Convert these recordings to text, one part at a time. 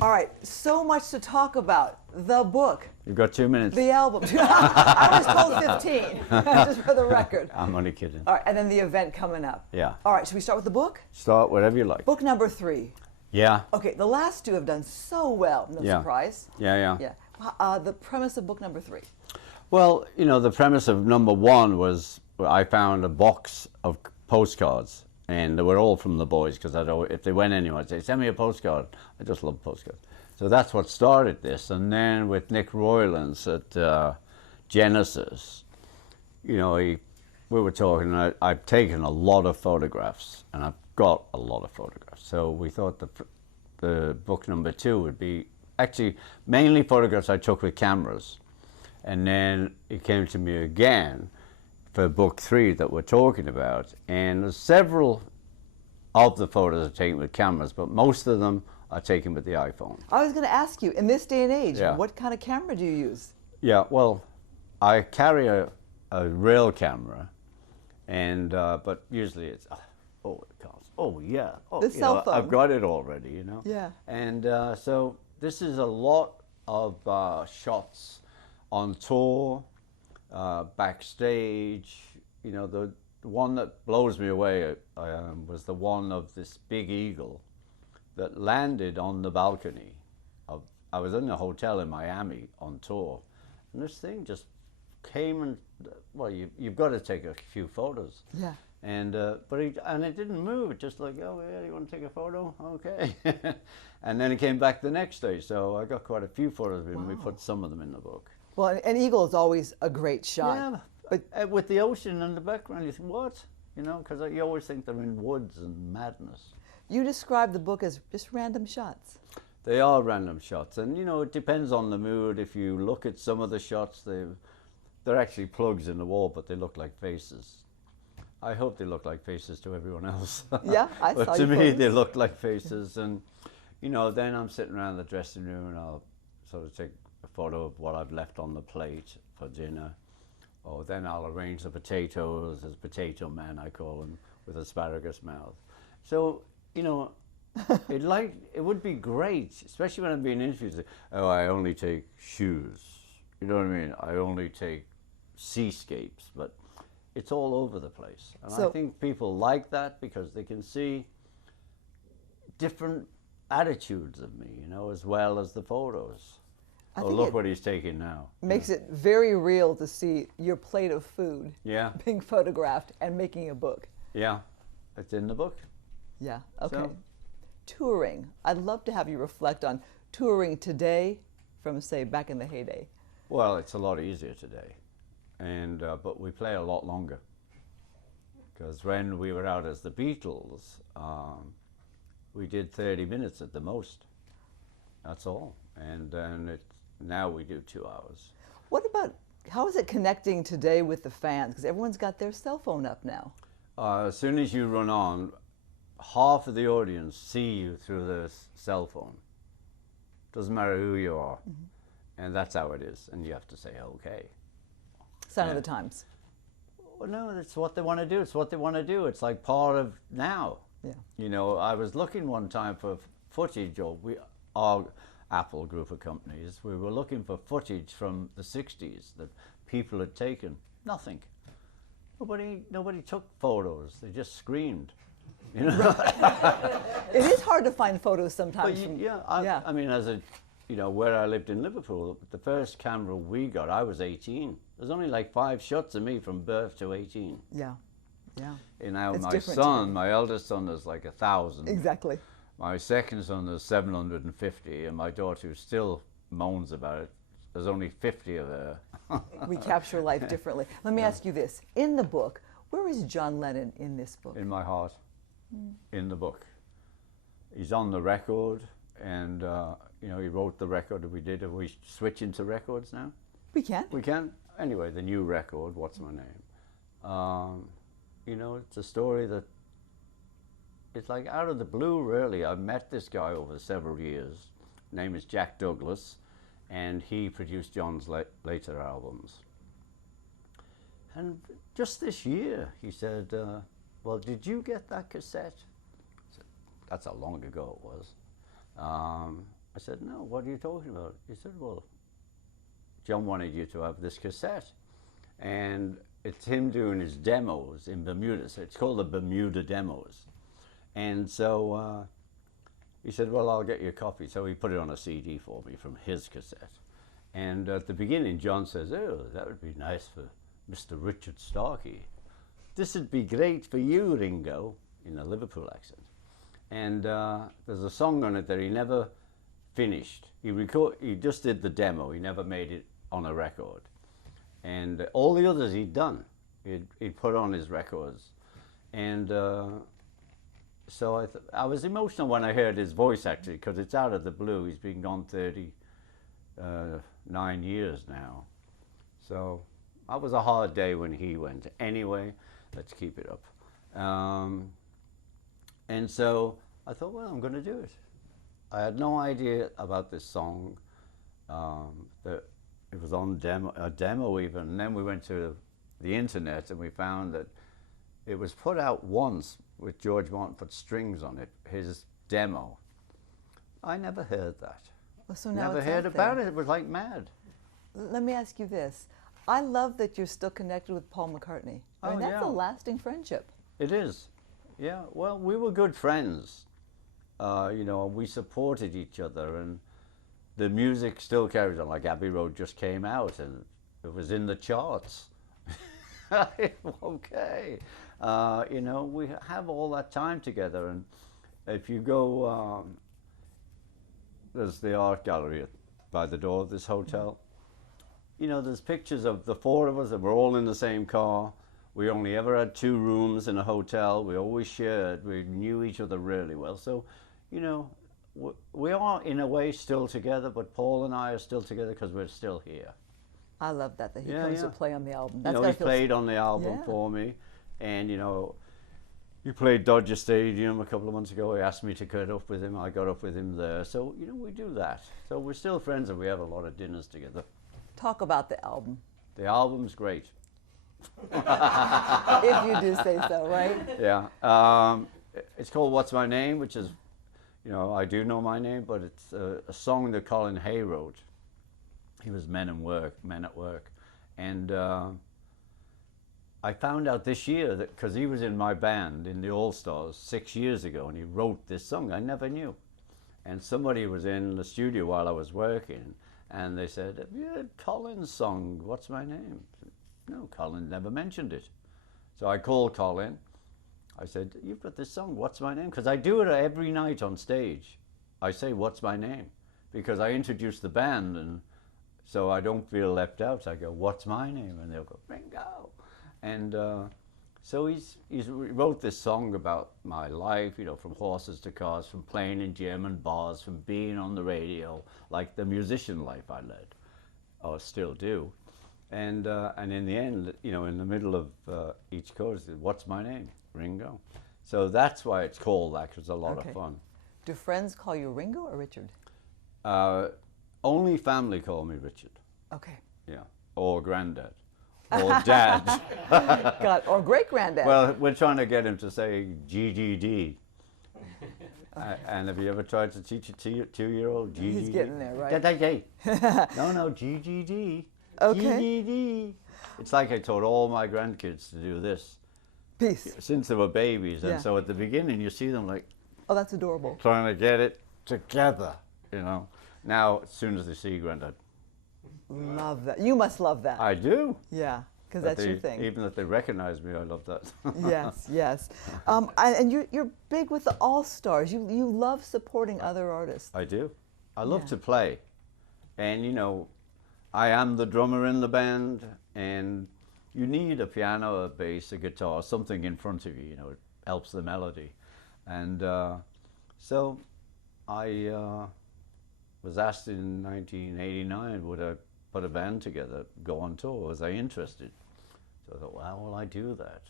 All right, so much to talk about. The book, You've got 2 minutes. the album. I was told 15, just for the record. I'm only kidding. All right, and then the event coming up. Yeah. All right, should we start with the book? Start whatever you like. Book number 3. Yeah. Okay, the last 2 have done so well. No Yeah. surprise. Yeah. Yeah. The premise of book number 3. Well, you know, the premise of number 1 was I found a box of postcards, and they were all from the boys, because if they went anywhere, I'd say, send me a postcard. I just love postcards. So that's what started this. And then with Nick Roylance at Genesis, you know, we were talking, I've taken a lot of photographs, and I've got a lot of photographs. So we thought the book number 2 would be actually mainly photographs I took with cameras. And then it came to me again for book 3 that we're talking about. And there's several of the photos are taken with cameras, but most of them are taken with the iPhone. I was going to ask you, in this day and age, Yeah. what kind of camera do you use? Yeah, well, I carry a real camera, and but usually it's, oh, it costs, oh yeah, oh, The cell phone. I've got it already, you know. Yeah. And so this is a lot of shots on tour, backstage. You know, the one that blows me away was the one of this big eagle that landed on the balcony. I was in a hotel in Miami on tour, and this thing just came and, well, you've got to take a few photos. Yeah. And but it didn't move. It just like, oh yeah, you want to take a photo? Okay. And then it came back the next day. So I got quite a few photos, and we put some of them in the book. Well, an eagle is always a great shot. Yeah, But with the ocean in the background, you think, what? You know, because you always think they're in woods and madness. you describe the book as just random shots. They are random shots, and you know, it depends on the mood. If you look at some of the shots, they're actually plugs in the wall, but they look like faces. I hope they look like faces to everyone else. Yeah, I but saw to your me, photos. they look like faces, and you know, then I'm sitting around the dressing room, and I'll sort of take a photo of what I've left on the plate for dinner. Or then I'll arrange the potatoes as potato man, I call him, with asparagus mouth. So, you know, it would be great, especially when I'm being interviewed, say, oh, I only take shoes. You know what I mean? I only take seascapes, but it's all over the place. And I think people like that because they can see different attitudes of me, you know, as well as the photos. Oh, look what he's taking now. Makes it very real to see your plate of food Yeah. being photographed and making a book. Yeah, it's in the book. Yeah, okay. So- Touring. I'd love to have you reflect on touring today from, say, back in the heyday. Well, it's a lot easier today, and but we play a lot longer. Because when we were out as the Beatles, we did 30 minutes at the most. That's all, and then now we do 2 hours. What about, how is it connecting today with the fans? Because everyone's got their cell phone up now. As soon as you run on, half of the audience see you through the cell phone. Doesn't matter who you are, and that's how it is. And you have to say, okay. Sign of the times. Well, no, it's what they want to do. It's what they want to do. It's like part of now. Yeah. You know, I was looking one time for footage, or our Apple group of companies, we were looking for footage from the 60s that people had taken. Nothing. Nobody took photos. They just screamed. You know? It is hard to find photos sometimes. I mean, you know, where I lived in Liverpool, the first camera we got, I was 18. There's only like 5 shots of me from birth to 18. Yeah, yeah. And now It's my different son, today. my eldest son, is like 1,000. Exactly. My second son is 750, and my daughter, who still moans about it, there's only 50 of her. We capture life differently. Let me ask you this. In the book, where is John Lennon in this book? In my heart, in the book. He's on the record, and you know, he wrote the record that we did. Are we switching to records now? We can. We can. Anyway, the new record, What's My Name? You know, it's a story that it's like out of the blue, really. I met this guy over several years. His name is Jack Douglas, and he produced John's later albums. And just this year, he said, well, did you get that cassette? I said, that's how long ago it was. I said, no, what are you talking about? He said, well, John wanted you to have this cassette. And it's him doing his demos in Bermuda. So it's called the Bermuda Demos. And so he said, well, I'll get you a copy. So he put it on a CD for me from his cassette. And at the beginning, John says, oh, that would be nice for Mr. Richard Starkey. This would be great for you, Ringo, in a Liverpool accent. And there's a song on it that he never finished. He just did the demo. He never made it on a record. And all the others he'd done. He'd put on his records. And so I was emotional when I heard his voice, actually, because it's out of the blue. He's been gone 39 years now. So that was a hard day when he went. Anyway, let's keep it up. And so I thought, well, I'm going to do it. I had no idea about this song. That it was on a demo even. And then we went to the internet and we found that it was put out once with George Martin put strings on it, his demo. I never heard that. Well, so now never heard about it. It was like mad. Let me ask you this. I love that you're still connected with Paul McCartney. I mean, that's a lasting friendship. It is. Yeah, well, we were good friends. You know, we supported each other, and the music still carries on. Like Abbey Road just came out, and it was in the charts. Okay. You know, we have all that time together, and if you go, there's the art gallery by the door of this hotel. You know, there's pictures of the four of us, and we're all in the same car. We only ever had 2 rooms in a hotel. We always shared. We knew each other really well. So, you know, we are in a way still together, but Paul and I are still together because we're still here. I love that he comes to play on the album. That's you know, he played on the album for me. And, you know, he played Dodger Stadium a couple of months ago. He asked me to get up with him. I got up with him there. So, you know, we do that. So we're still friends, and we have a lot of dinners together. Talk about the album. The album's great. If you do say so, right? Yeah. It's called What's My Name, which is, you know, I do know my name, but it's a song that Colin Hay wrote. He was Men at Work. And I found out this year that, because he was in my band in the All-Stars 6 years ago, and he wrote this song. I never knew. And somebody was in the studio while I was working, and they said, have you heard Colin's song, What's My Name? No, Colin never mentioned it. So I called Colin. I said, you've got this song, What's My Name? Because I do it every night on stage. I say, What's My Name? Because I introduce the band, and so I don't feel left out. So I go, What's my name? And they'll go, Ringo. And so he wrote this song about my life, you know, from horses to cars, from playing in German bars, from being on the radio, like the musician life I led, or still do. And in the end, you know, in the middle of each chorus, What's my name? Ringo. So that's why it's called that, 'cause it's a lot of fun. Do friends call you Ringo or Richard? Only family call me Richard. Okay. Yeah. Or Granddad. Or Dad. God, or great-granddad. Well, we're trying to get him to say GDD. And have you ever tried to teach a 2-year-old GDD? He's getting there, right? No, GDD. Okay. GDD. It's like I taught all my grandkids to do this. Peace. Since they were babies. And so at the beginning, you see them like... Oh, that's adorable. Trying to get it together, you know. Now, as soon as they see Granddad. Love that. You must love that. I do. Yeah, because that's your thing. Even if they recognize me, I love that. Yes, yes. And you're big with the All-Stars. You love supporting other artists. I do. I love to play. And, you know, I am the drummer in the band, and you need a piano, a bass, a guitar, something in front of you, you know, it helps the melody. And so I was asked in 1989, would I put a band together, go on tour? Was I interested? So I thought, well, how will I do that?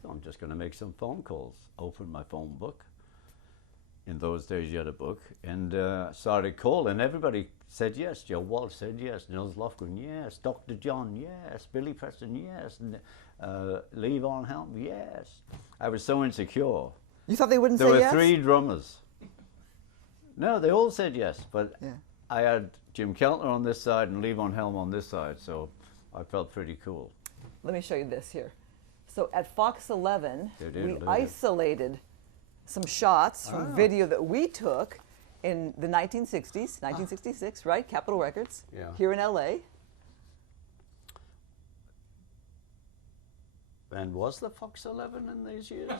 So I'm just going to make some phone calls, open my phone book. In those days, you had a book, and started calling. Everybody said yes. Joe Walsh said yes. Nils Lofgren, yes. Dr. John, yes. Billy Preston, yes. And, Lee Von Helm, yes. I was so insecure. You thought they wouldn't say yes? yes? There were 3 drummers. No, they all said yes, but Yeah. I had Jim Keltner on this side and Levon Helm on this side, so I felt pretty cool. Let me show you this here. So at Fox 11, we do. isolated some shots from video that we took in the 1960s, 1966, right? Capitol Records, here in LA. And was the Fox 11 in these years?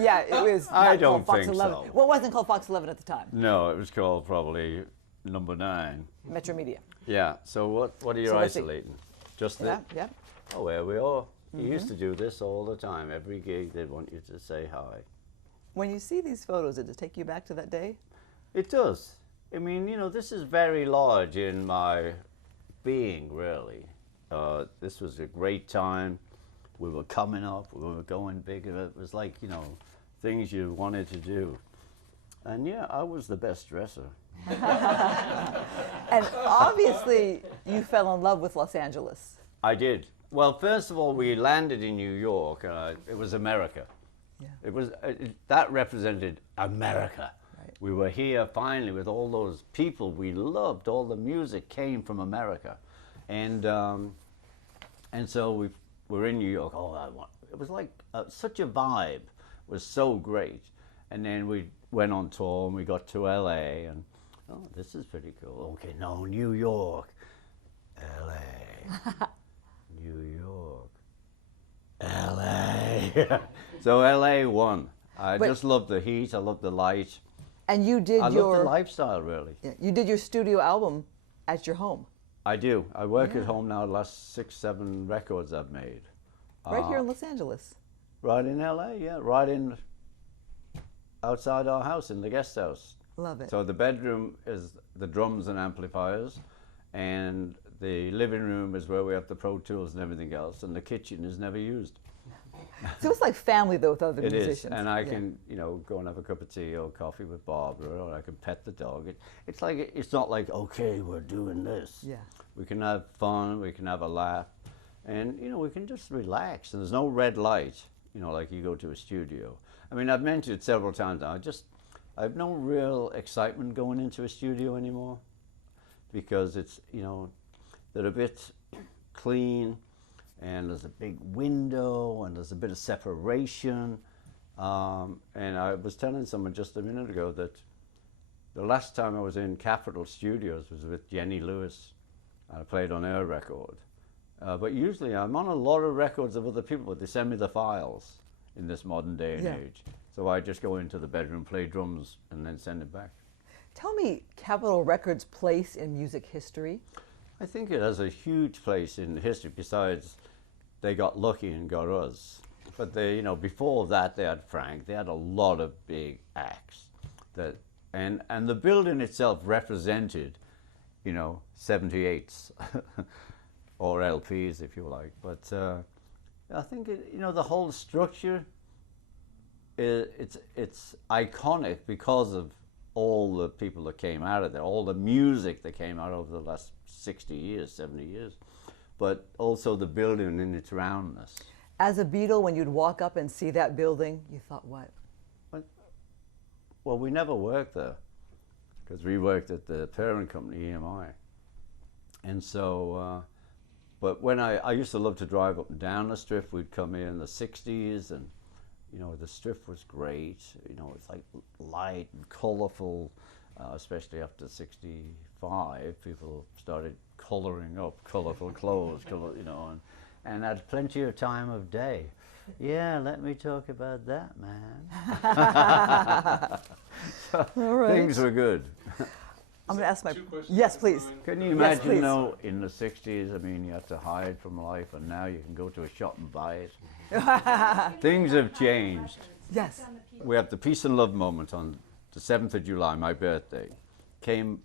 Yeah, it was not I don't called Fox think 11. so. Well, it wasn't called Fox 11 at the time. No, it was called probably number 9. Metro Media. Yeah, so what are you isolating? Just the... Yeah. Oh, there we are. You used to do this all the time. Every gig, they'd want you to say hi. When you see these photos, does it take you back to that day? It does. I mean, you know, this is very large in my being, really. This was a great time. We were coming up. We were going big. It was like, you know, things you wanted to do. And yeah, I was the best dresser. And obviously, you fell in love with Los Angeles. I did. Well, first of all, we landed in New York. It was America. Yeah. It was that represented America. Right. We were here finally with all those people we loved. All the music came from America, and so we were in New York. It was like such a vibe. It was so great. And then we went on tour and we got to LA and this is pretty cool. Okay, no, New York, LA. New York, LA. So LA won. I just loved the heat. I loved the light. And you did loved the lifestyle, really. Yeah, you did your studio album at your home. I do. I work at home now. The last 6, 7 records I've made. Right here in Los Angeles. Right in LA, yeah. Right in outside our house in the guest house. Love it. So the bedroom is the drums and amplifiers, and the living room is where we have the Pro Tools and everything else, and the kitchen is never used. So it's like family, though, with other It musicians. is, and I can, you know, go and have a cup of tea or coffee with Barbara, or I can pet the dog. It's not like, okay, we're doing this. Yeah. We can have fun, we can have a laugh, and, you know, we can just relax. And there's no red light, you know, like you go to a studio. I mean, I've mentioned it several times now. I have no real excitement going into a studio anymore because it's, you know, they're a bit clean, and there's a big window, and there's a bit of separation. And I was telling someone just a minute ago that the last time I was in Capitol Studios was with Jenny Lewis. I played on her record. But usually I'm on a lot of records of other people, but they send me the files in this modern day and age. So I just go into the bedroom, play drums, and then send it back. Tell me Capitol Records' place in music history. I think it has a huge place in history. Besides, they got lucky and got us. But they, you know, before that they had Frank. They had a lot of big acts. And the building itself represented, you know, 78s or LPs, if you like. But I think you know, the whole structure, it's iconic because of all the people that came out of there, all the music that came out over the last 60 years, 70 years, but also the building and its roundness. As a Beatle, when you'd walk up and see that building, you thought what? Well, we never worked there because we worked at the parent company, EMI. And so, but when I used to love to drive up and down the Strip. We'd come in the 60s, and you know, the Strip was great. You know, it's like light and colorful, especially after 65. People started coloring up, colorful clothes, you know, and had plenty of time of day. Yeah, let me talk about that, man. So things were good. I'm going to ask my... Two questions. Yes, please. Can you imagine, though, in the 60s, I mean, you had to hide from life, and now you can go to a shop and buy it. Things have changed. Yes. We had the Peace and Love moment on the 7th of July, my birthday. Came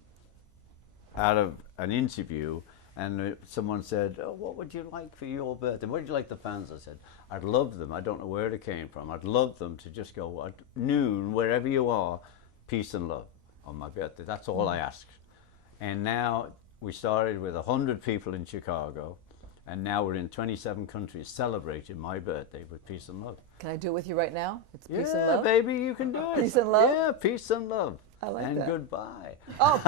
out of an interview, and someone said, oh, what would you like for your birthday? What would you like the fans? I said, I'd love them. I don't know where it came from. I'd love them to just go at noon, wherever you are, peace and love on my birthday. That's all I asked. And now we started with 100 people in Chicago, And now we're in 27 countries celebrating my birthday with peace and love. Can I do it with you right now? It's peace and Yeah, love. baby, you can do it. Peace and love? Yeah, peace and love. I like and that. goodbye. Oh,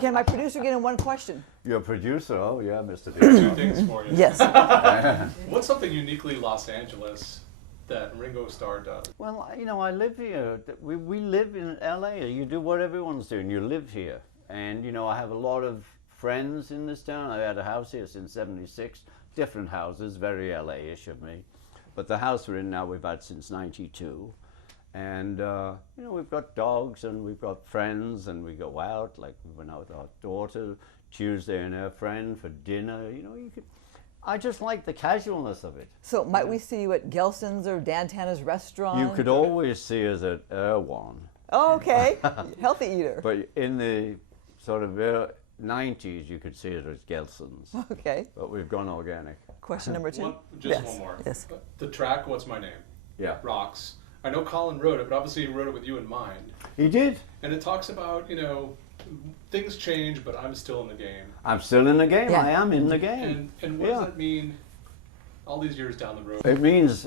can my producer get in one question? Your producer, oh yeah, Mr. Two things for you. Yes. What's something uniquely Los Angeles that Ringo Starr does? Well, you know, I live here. We live in LA. You do what everyone's doing. You live here. And, you know, I have a lot of friends in this town. I had a house here since '76. Different houses, very LA-ish of me. But the house we're in now we've had since '92. And, you know, we've got dogs and we've got friends and we go out. Like we went out with our daughter Tuesday and her friend for dinner. You know, I just like the casualness of it. So might we see you at Gelson's or Dan Tana's restaurant? You could always see us at Erewhon. Oh, okay. Healthy eater. But in the sort of 90s, you could see it as Gelson's. Okay. But we've gone organic. Question number 2. Just Yes. one more. Yes. The track, What's My Name? Yeah. Rocks. I know Colin wrote it, but obviously he wrote it with you in mind. He did. And it talks about, you know, things change, but I'm still in the game. I'm still in the game. Yeah. I am in the game. And what does that mean all these years down the road? It means,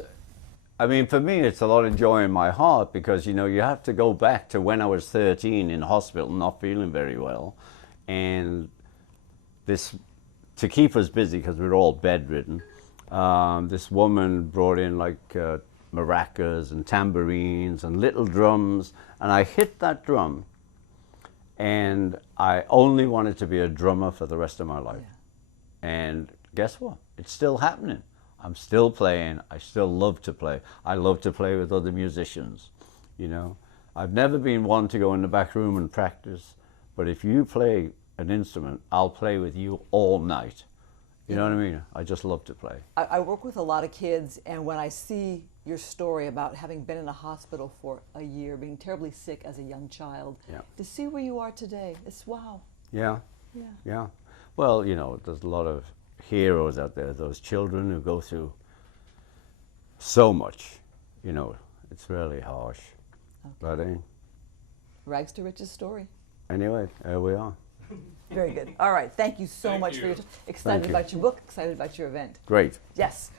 I mean, for me, it's a lot of joy in my heart because, you know, you have to go back to when I was 13 in hospital, not feeling very well. And this, to keep us busy, because we were all bedridden, this woman brought in like maracas and tambourines and little drums. And I hit that drum and I only wanted to be a drummer for the rest of my life. Yeah. And guess what? It's still happening. I'm still playing. I still love to play. I love to play with other musicians, you know. I've never been one to go in the back room and practice, but if you play an instrument, I'll play with you all night. You know what I mean? I just love to play. I work with a lot of kids, and when I see your story about having been in a hospital for a year, being terribly sick as a young child, yeah. to see where you are today, it's wow. Yeah. Yeah. Yeah. Well, you know, there's a lot of heroes out there, those children who go through so much, you know, it's really harsh. Okay. But rags to riches story. Anyway, here we are. Very good. All right. Thank you so much for your time. Excited about your book, excited about your event. Great. Yes.